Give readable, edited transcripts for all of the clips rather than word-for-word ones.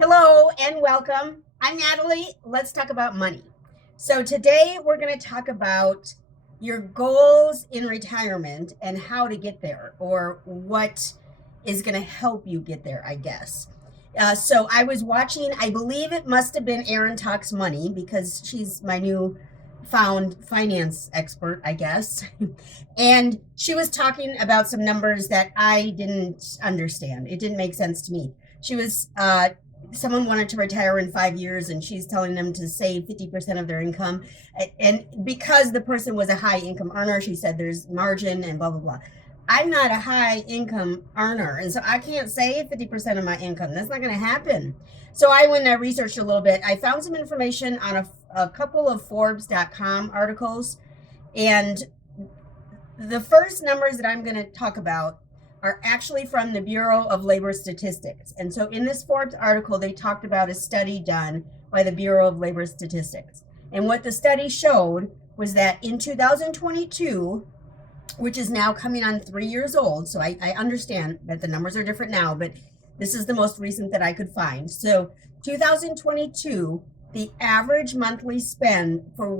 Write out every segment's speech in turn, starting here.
Hello and welcome. I'm Natalie. Let's talk about money. So, today we're going to talk about your goals in retirement and how to get there, or what is going to help you get there, I guess. So, I was watching, I believe it must have been Erin Talks Money because she's my new found finance expert, I guess. And she was talking about some numbers that I didn't understand. It didn't make sense to me. She was someone wanted to retire in 5 years and she's telling them to save 50% of their income. And because the person was a high income earner, she said there's margin and blah, blah, blah. I'm not a high income earner, and so I can't save 50% of my income. That's not going to happen. So I went and I researched a little bit. I found some information on a couple of Forbes.com articles. And the first numbers that I'm going to talk about are actually from the Bureau of Labor Statistics. And so in this Forbes article, they talked about a study done by the Bureau of Labor Statistics. And what the study showed was that in 2022, which is now coming on 3 years old, so I understand that the numbers are different now, but this is the most recent that I could find. So 2022, the average monthly spend for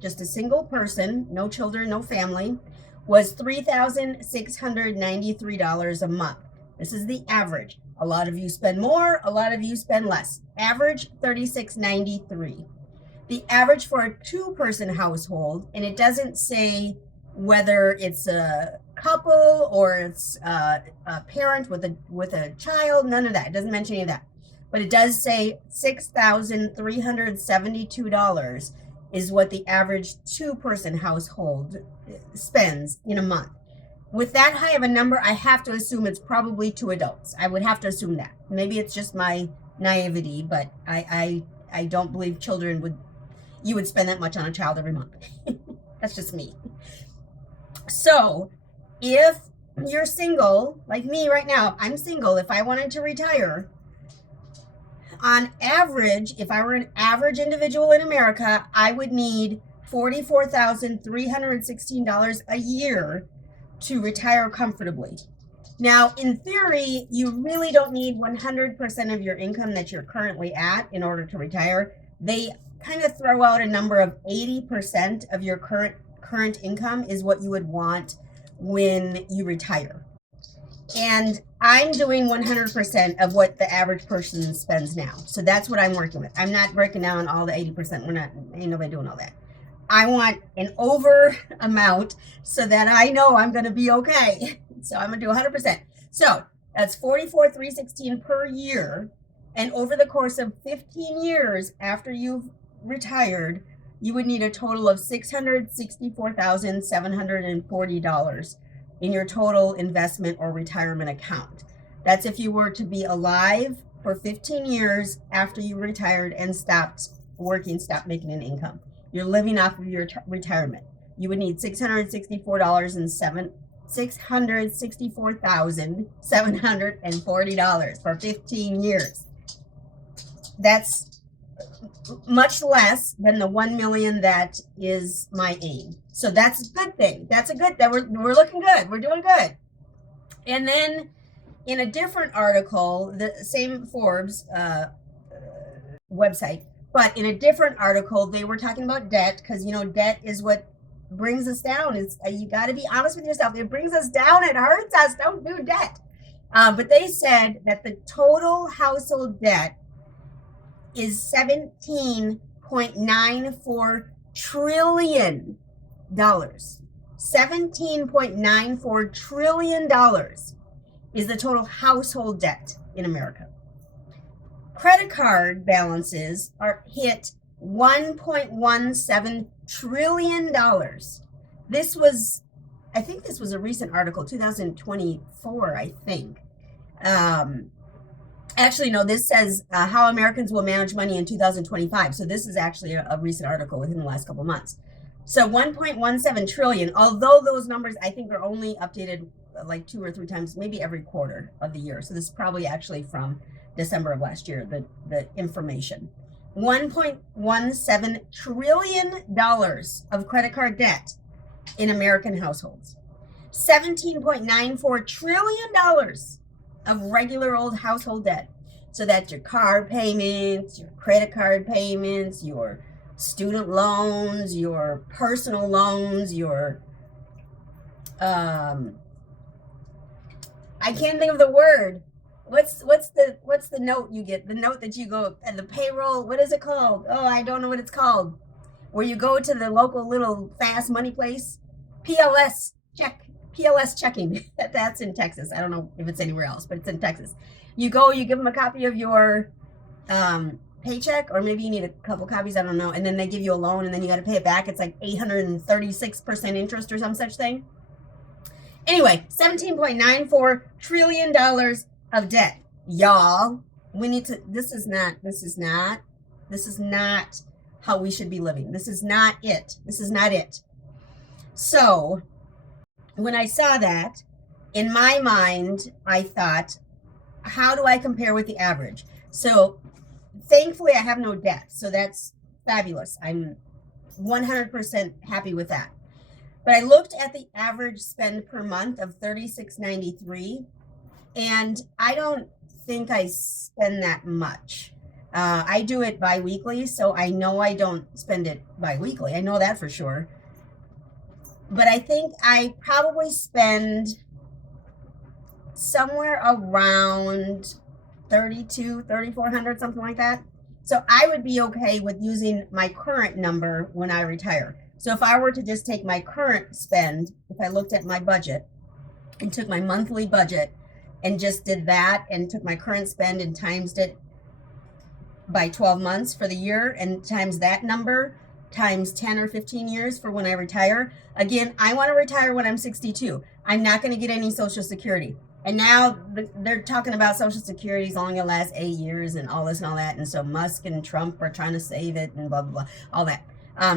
just a single person, no children, no family, was $3,693 a month. This is the average. A lot of you spend more, a lot of you spend less. Average $3,693. The average for a two-person household, and it doesn't say whether it's a couple or it's a parent with a child, none of that. It doesn't mention any of that. But it does say $6,372 is what the average two-person household spends in a month. With that high of a number, I have to assume it's probably two adults. I would have to assume that. Maybe it's just my naivety, but I don't believe you would spend that much on a child every month. That's just me. So if you're single, like me right now, I'm single. If I wanted to retire, on average, if I were an average individual in America, I would need $44,316 a year to retire comfortably. Now, in theory, you really don't need 100% of your income that you're currently at in order to retire. They kind of throw out a number of 80% of your current income is what you would want when you retire. And I'm doing 100% of what the average person spends now. So that's what I'm working with. I'm not breaking down all the 80%. Ain't nobody doing all that. I want an over amount so that I know I'm going to be okay. So I'm going to do 100%. So that's $44,316 per year. And over the course of 15 years after you've retired, you would need a total of $664,740 in your total investment or retirement account. That's if you were to be alive for 15 years after you retired and stopped working, stopped making an income. You're living off of your retirement. You would need $664,740 for 15 years. That's much less than the 1 million that is my aim. So that's a good thing. That's a good that we're looking good. We're doing good. And then in a different article, the same Forbes website, but in a different article, they were talking about debt because debt is what brings us down. It's you got to be honest with yourself. It brings us down. It hurts us. Don't do debt. But they said that the total household debt is $17.94 trillion. $17.94 trillion is the total household debt in America. Credit card balances are hit $1.17 trillion. I think this was a recent article, 2024, I think. Actually, no, this says how Americans will manage money in 2025. So this is actually a recent article within the last couple of months. So 1.17 trillion, although those numbers I think are only updated like 2 or 3 times, maybe every quarter of the year. So this is probably actually from December of last year, the information. $1.17 trillion of credit card debt in American households. $17.94 trillion of regular old household debt. so that your car payments, your credit card payments, your student loans, your personal loans, your I can't think of the word. What's the note you get? The note that you go and the payroll. What is it called? Oh, I don't know what it's called. Where you go to the local little fast money place, PLS check, PLS checking. That's in Texas. I don't know if it's anywhere else, but it's in Texas. You go, you give them a copy of your paycheck, or maybe you need a couple copies. I don't know, and then they give you a loan, and then you got to pay it back. It's like 836% interest or some such thing. Anyway, $17.94 trillion of debt. Y'all, we need to, this is not how we should be living. This is not it. This is not it. So when I saw that, in my mind, I thought, how do I compare with the average? So thankfully, I have no debt. So that's fabulous. I'm 100% happy with that. But I looked at the average spend per month of $36.93, and I don't think I spend that much. I do it bi-weekly, so I know I don't spend it bi-weekly. I know that for sure. But I think I probably spend somewhere around 3,400, something like that. So I would be okay with using my current number when I retire. So if I were to just take my current spend, if I looked at my budget and took my monthly budget and just did that and took my current spend and times it by 12 months for the year and times that number times 10 or 15 years for when I retire. Again, I want to retire when I'm 62. I'm not going to get any Social Security. And now they're talking about Social Security is only going to last 8 years and all this and all that. And so Musk and Trump are trying to save it and blah, blah, blah, all that.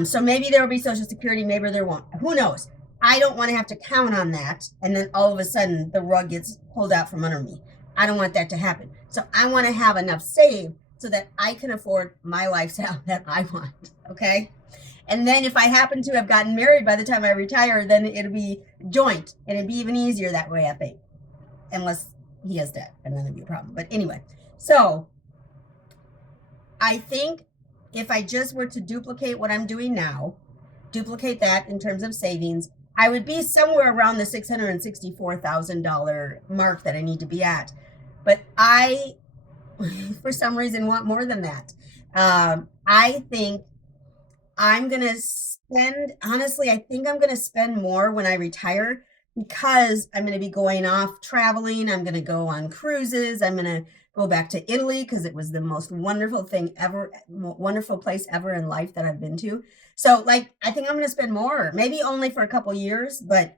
So maybe there will be Social Security, maybe there won't. Who knows? I don't want to have to count on that. And then all of a sudden the rug gets pulled out from under me. I don't want that to happen. So I want to have enough saved so that I can afford my lifestyle that I want. Okay. And then if I happen to have gotten married by the time I retire, then it'll be joint and it'd be even easier that way, I think. Unless he has debt, and then it'd be a problem. But anyway, so I think if I just were to duplicate what I'm doing now, duplicate that in terms of savings, I would be somewhere around the $664,000 mark that I need to be at. But I, for some reason, want more than that. I think I'm going to spend, honestly, I think I'm going to spend more when I retire because I'm going to be going off traveling. I'm going to go on cruises. I'm going to go back to Italy because it was the most wonderful thing ever, wonderful place ever in life that I've been to. So like, I think I'm going to spend more, maybe only for a couple years, but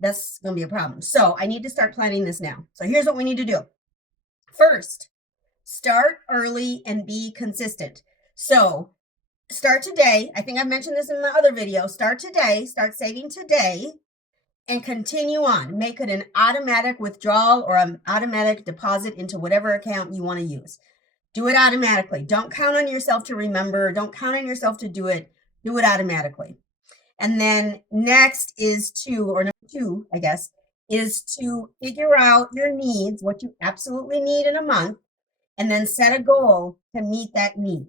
that's going to be a problem. So I need to start planning this now. So here's what we need to do. First, start early and be consistent. So start today. I think I mentioned this in the other video. Start today, start saving today, and continue on. Make it an automatic withdrawal or an automatic deposit into whatever account you want to use. Do it automatically. Don't count on yourself to remember. Don't count on yourself to do it. Do it automatically. And then next is number two, I guess, is to figure out your needs, what you absolutely need in a month, and then set a goal to meet that need.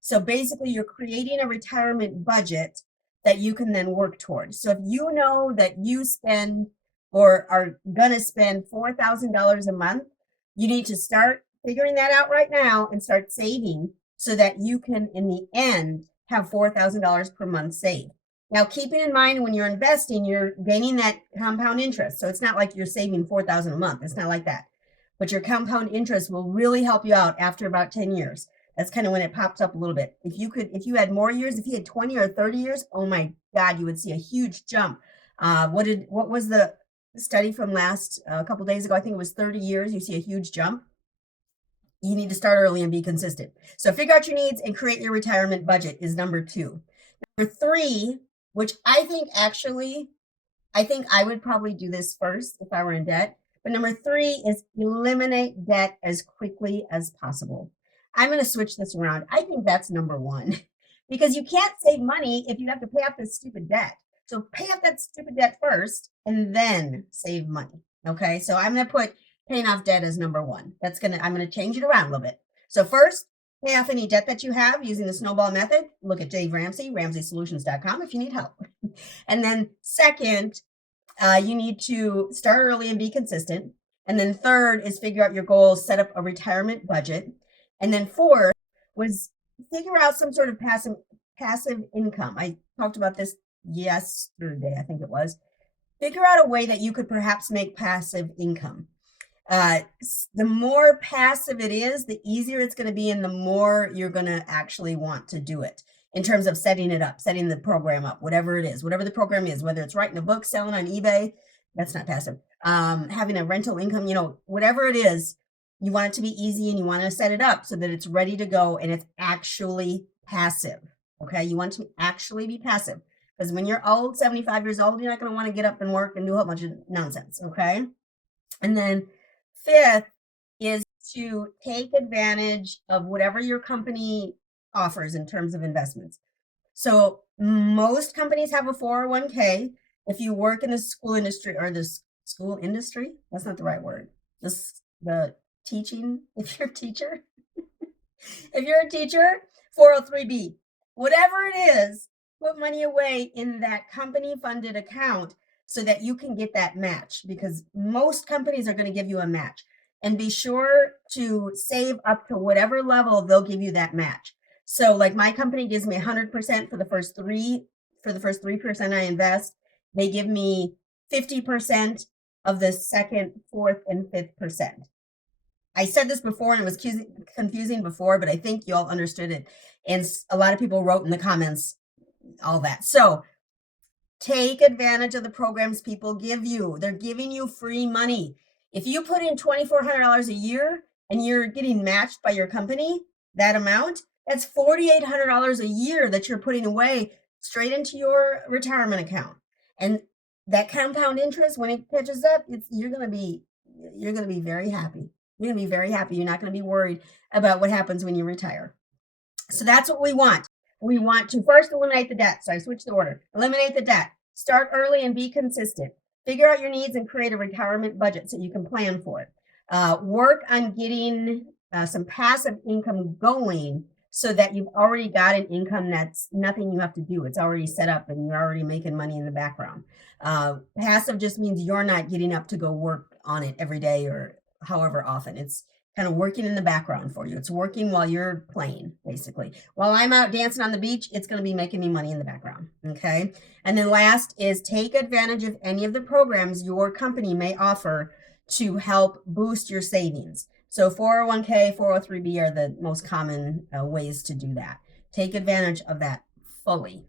So basically, you're creating a retirement budget that you can then work towards. So if you know that you spend or are going to spend $4,000 a month, you need to start figuring that out right now and start saving so that you can, in the end, have $4,000 per month saved. Now, keeping in mind when you're investing, you're gaining that compound interest. So it's not like you're saving $4,000 a month. It's not like that. But your compound interest will really help you out after about 10 years. That's kind of when it pops up a little bit. If you had more years, if you had 20 or 30 years, oh my God, you would see a huge jump. What was the study from last a couple days ago? I think it was 30 years. You see a huge jump. You need to start early and be consistent. So figure out your needs and create your retirement budget is number 2. Number 3, which I think I would probably do this first if I were in debt. But number 3 is eliminate debt as quickly as possible. I'm going to switch this around. I think that's number 1 because you can't save money if you have to pay off this stupid debt. So pay off that stupid debt first and then save money. Okay. So I'm going to put Paying off debt is number one. I'm gonna change it around a little bit. So first, pay off any debt that you have using the snowball method. Look at Dave Ramsey, RamseySolutions.com if you need help. And then second, you need to start early and be consistent. And then third is figure out your goals, set up a retirement budget. And then fourth was figure out some sort of passive income. I talked about this yesterday, I think it was. Figure out a way that you could perhaps make passive income. The more passive it is, the easier it's going to be, and the more you're going to actually want to do it in terms of setting it up, setting the program up, whatever it is, whatever the program is, whether it's writing a book, selling on eBay, that's not passive. Having a rental income, whatever it is, you want it to be easy and you want to set it up so that it's ready to go and it's actually passive. Okay. You want to actually be passive because when you're old, 75 years old, you're not going to want to get up and work and do a whole bunch of nonsense. Okay. And then fifth is to take advantage of whatever your company offers in terms of investments. So most companies have a 401k. If you work in the school industry that's not the right word. The teaching, if you're a teacher, 403b, whatever it is, put money away in that company funded account so that you can get that match, because most companies are going to give you a match, and be sure to save up to whatever level they'll give you that match. So like my company gives me 100% for the first 3% I invest. They give me 50% of the second, fourth, and 5th percent. I said this before and it was confusing before, but I think you all understood it. And a lot of people wrote in the comments all that. So take advantage of the programs people give you. They're giving you free money. If you put in $2,400 a year and you're getting matched by your company, that amount, that's $4,800 a year that you're putting away straight into your retirement account. And that compound interest, when it catches up, you're going to be very happy. You're going to be very happy. You're not going to be worried about what happens when you retire. So that's what we want. We want to first eliminate the debt. So I switched the order. Eliminate the debt. Start early and be consistent. Figure out your needs and create a retirement budget so you can plan for it. Work on getting some passive income going so that you've already got an income that's nothing you have to do. It's already set up and you're already making money in the background. Passive just means you're not getting up to go work on it every day or however often. It's kind of working in the background for you. It's working while you're playing, basically. While I'm out dancing on the beach, it's going to be making me money in the background. Okay. And then last is take advantage of any of the programs your company may offer to help boost your savings. So 401k, 403b are the most common ways to do that. Take advantage of that fully.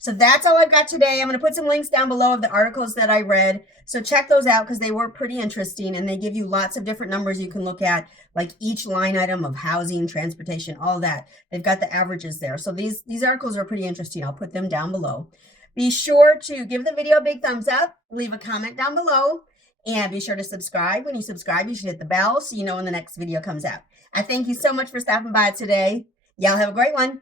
So that's all I've got today. I'm going to put some links down below of the articles that I read. So check those out because they were pretty interesting and they give you lots of different numbers you can look at, like each line item of housing, transportation, all that. They've got the averages there. So these articles are pretty interesting. I'll put them down below. Be sure to give the video a big thumbs up, leave a comment down below, and be sure to subscribe. When you subscribe, you should hit the bell so you know when the next video comes out. I thank you so much for stopping by today. Y'all have a great one.